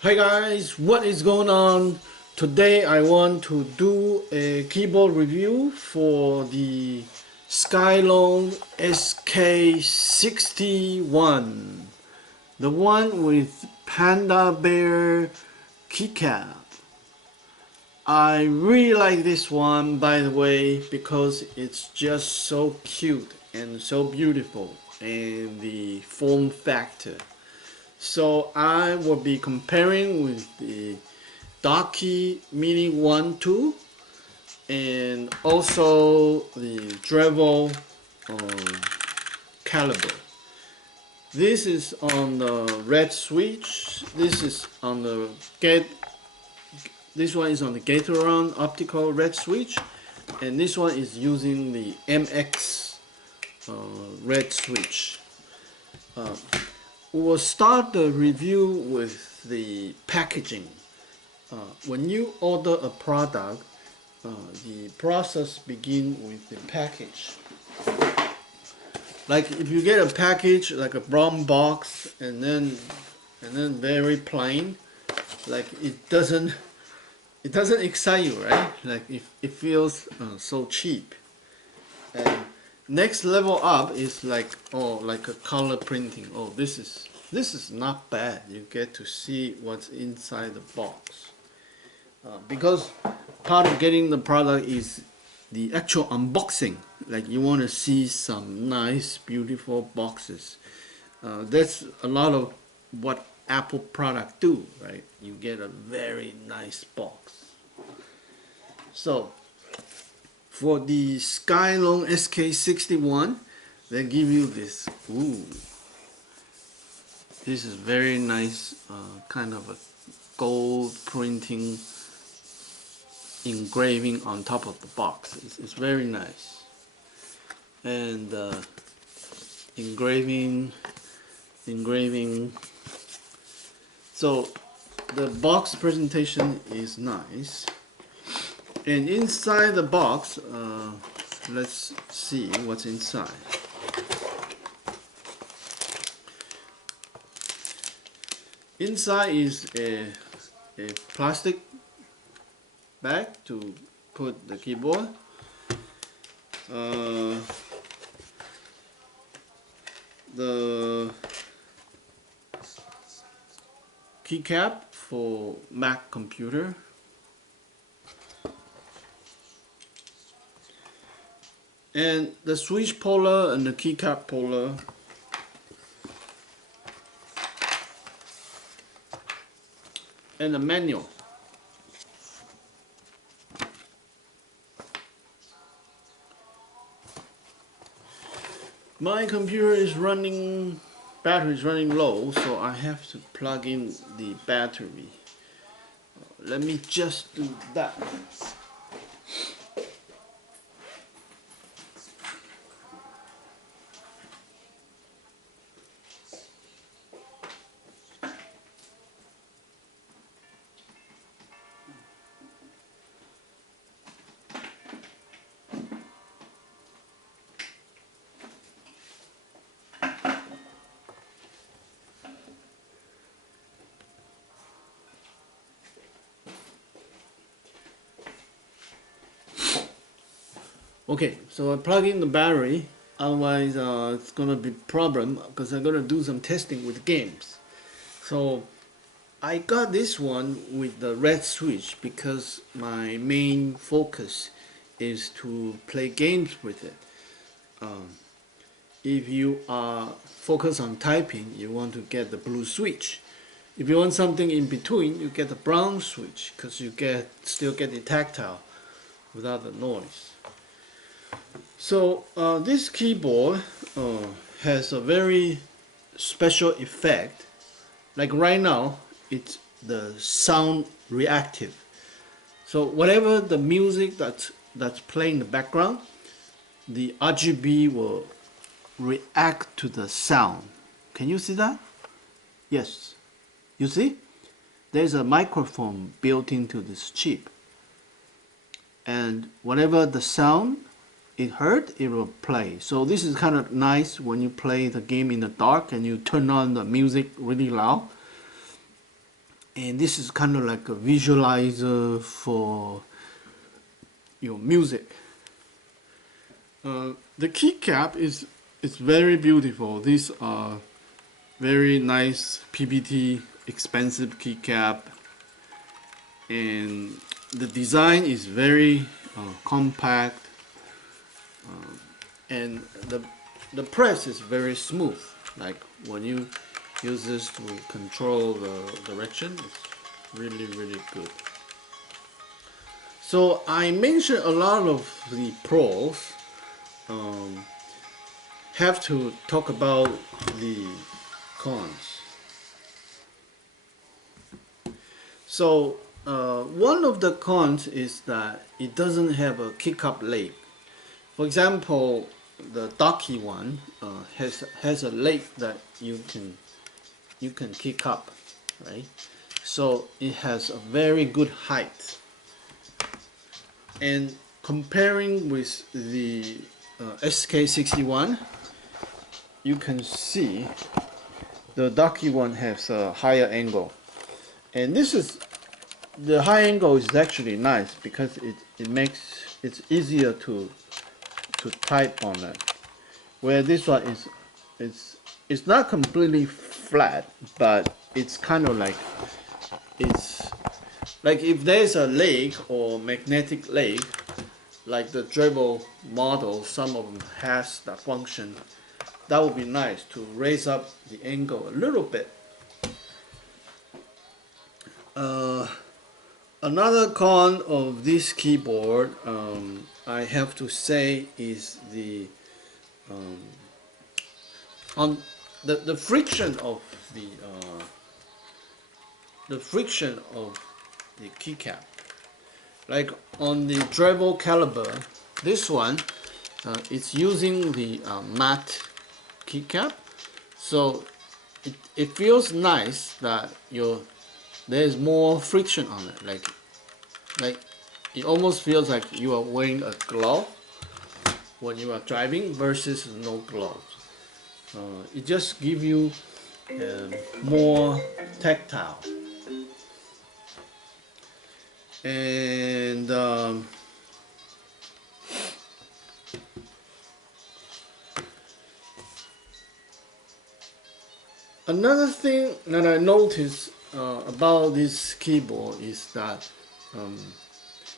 Hi guys, what is going on? Today I want to do a keyboard review for the Skylone Sk61, the one with Panda Bear keycap. I really like this one, by the way, because it's just so cute and so beautiful, and the form factor. So I will be comparing with the Darky Mini 1 2 and also the Dremel caliber. This is on the red switch. This is on the This one is on the Gatoron optical red switch, and this one is using the MX red switch. We'll start the review with the packaging. When you order a product, the process begins with the package. Like if you get a package like a brown box and then very plain, like it doesn't excite you, right? Like it feels so cheap. And next level up is like like a color printing. Oh, this is not bad. You get to see what's inside the box. Because part of getting the product is the actual unboxing. Like you want to see some nice beautiful boxes. That's a lot of what Apple product do, right? You get a very nice box. So for the Skylone Sk61, they give you this. Ooh, this is very nice, kind of a gold printing engraving on top of the box. It's very nice, and engraving. So the box presentation is nice, and inside the box, let's see what's inside. Inside is a plastic bag to put the keyboard. The keycap for Mac computer. And the switch puller and the keycap puller. And the manual. My computer is running, battery is running low, so I have to plug in the battery. Let me just do that. Okay, so I plug in the battery, otherwise it's gonna be problem because I'm gonna do some testing with games. So I got this one with the red switch because my main focus is to play games with it. If you are focused on typing, you want to get the blue switch. If you want something in between, you get the brown switch because you still get the tactile without the noise. So this keyboard has a very special effect. Like right now, it's the sound reactive. So whatever the music that's playing in the background, the RGB will react to the sound. Can you see that? Yes. You see? There's a microphone built into this chip. And whatever the sound it heard, it will play. So this is kind of nice when you play the game in the dark and you turn on the music really loud. and this is kind of like a visualizer for your music. The keycap is very beautiful. These are very nice PBT, expensive keycap, and the design is very compact, and the press is very smooth. Like when you use this to control the direction, it's really good. So I mentioned a lot of the pros. Have to talk about the cons. So one of the cons is that it doesn't have a kick-up leg. For example, the Ducky one has a leg that you can kick up, right? So it has a very good height. And comparing with the Sk61, you can see the Ducky one has a higher angle, and the high angle is actually nice because it makes it easier to type on it. Where this one it's not completely flat, but it's kind of like if there's a leg or magnetic leg, like the Dribble model, some of them has that function. That would be nice to raise up the angle a little bit. Another con of this keyboard, I have to say, is on the friction of the keycap. Like on the Dribble caliber, this one it's using the matte keycap, so it feels nice that there's more friction on it. Like it almost feels like you are wearing a glove when you are driving versus no gloves. It just gives you more tactile. And another thing that I noticed about this keyboard is that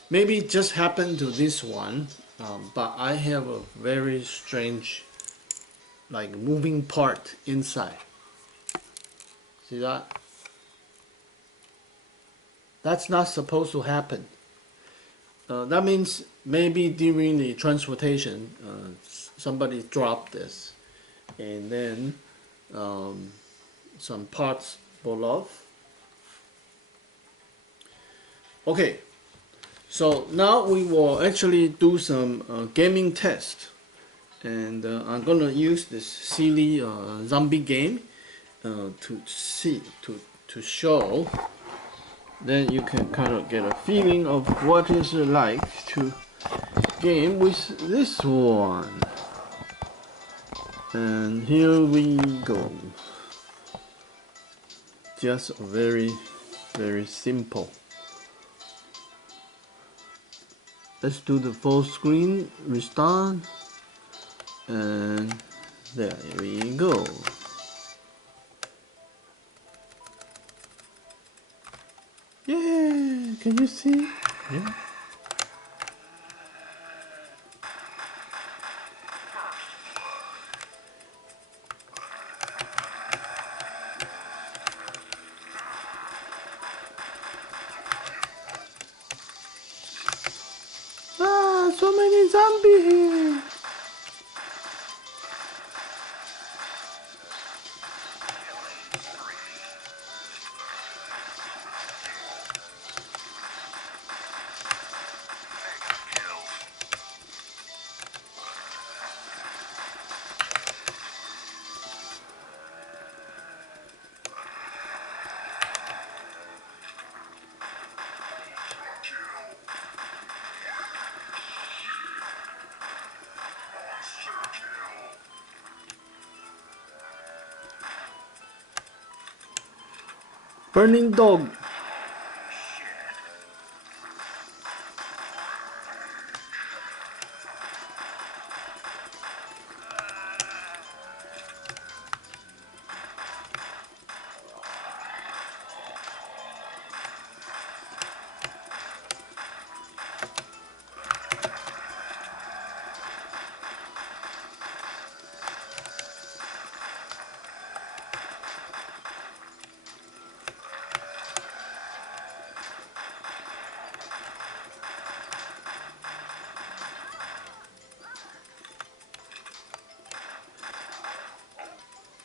maybe it just happened to this one, but I have a very strange like moving part inside. See that? That's not supposed to happen. That means maybe during the transportation somebody dropped this, and then some parts fall off. Okay, so now we will actually do some gaming test, and I'm gonna use this silly zombie game to show. Then you can kind of get a feeling of what is it like to game with this one. And here we go. Just very simple. Let's do the full screen restart, and there we go. Yeah, can you see? Yeah. Ah, so many zombies here. Burning dog.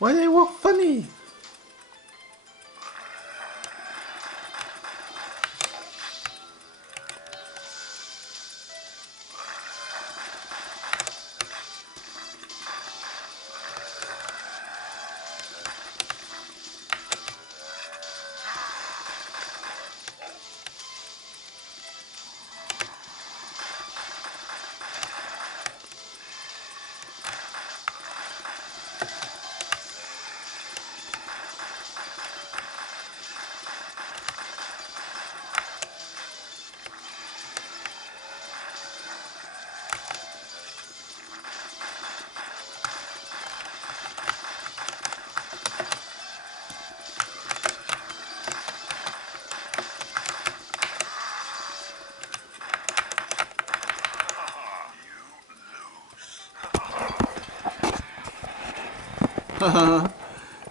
Why they work funny?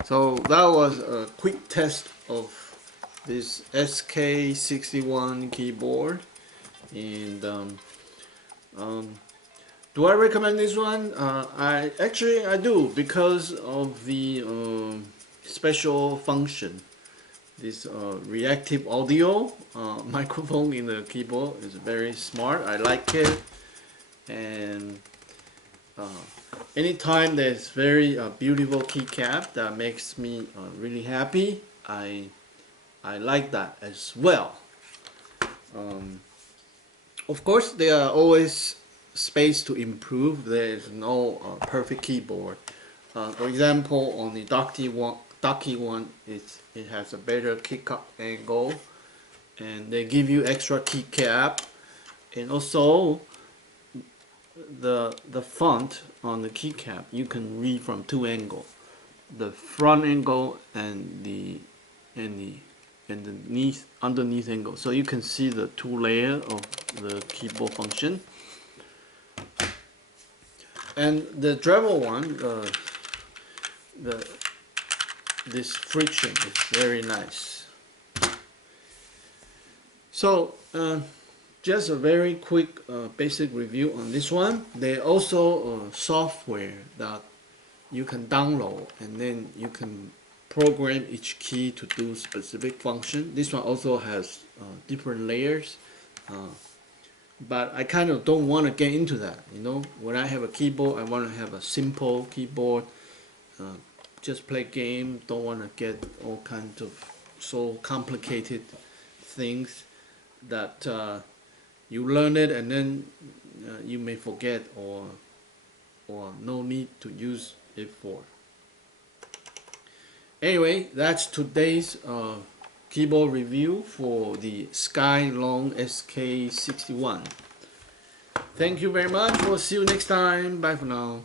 So that was a quick test of this Sk61 keyboard, and do I recommend this one? I do, because of the special function. This reactive audio microphone in the keyboard is very smart. I like it, and anytime there's very beautiful keycap that makes me really happy, I like that as well. Of course, there are always space to improve. There is no perfect keyboard. For example, on the Ducky one, it has a better kick up angle, and they give you extra keycap, and also the font on the keycap you can read from two angles, the front angle and the underneath angle, so you can see the two layers of the keyboard function. And the Dremel one, this friction is very nice. So just a very quick basic review on this one. There also software that you can download, and then you can program each key to do specific function. This one also has different layers, but I kind of don't want to get into that. You know, when I have a keyboard, I want to have a simple keyboard, just play game. Don't want to get all kinds of so complicated things that you learn it and then you may forget, or no need to use it for. Anyway, that's today's keyboard review for the Skylong Sk61. Thank you very much. We'll see you next time. Bye for now.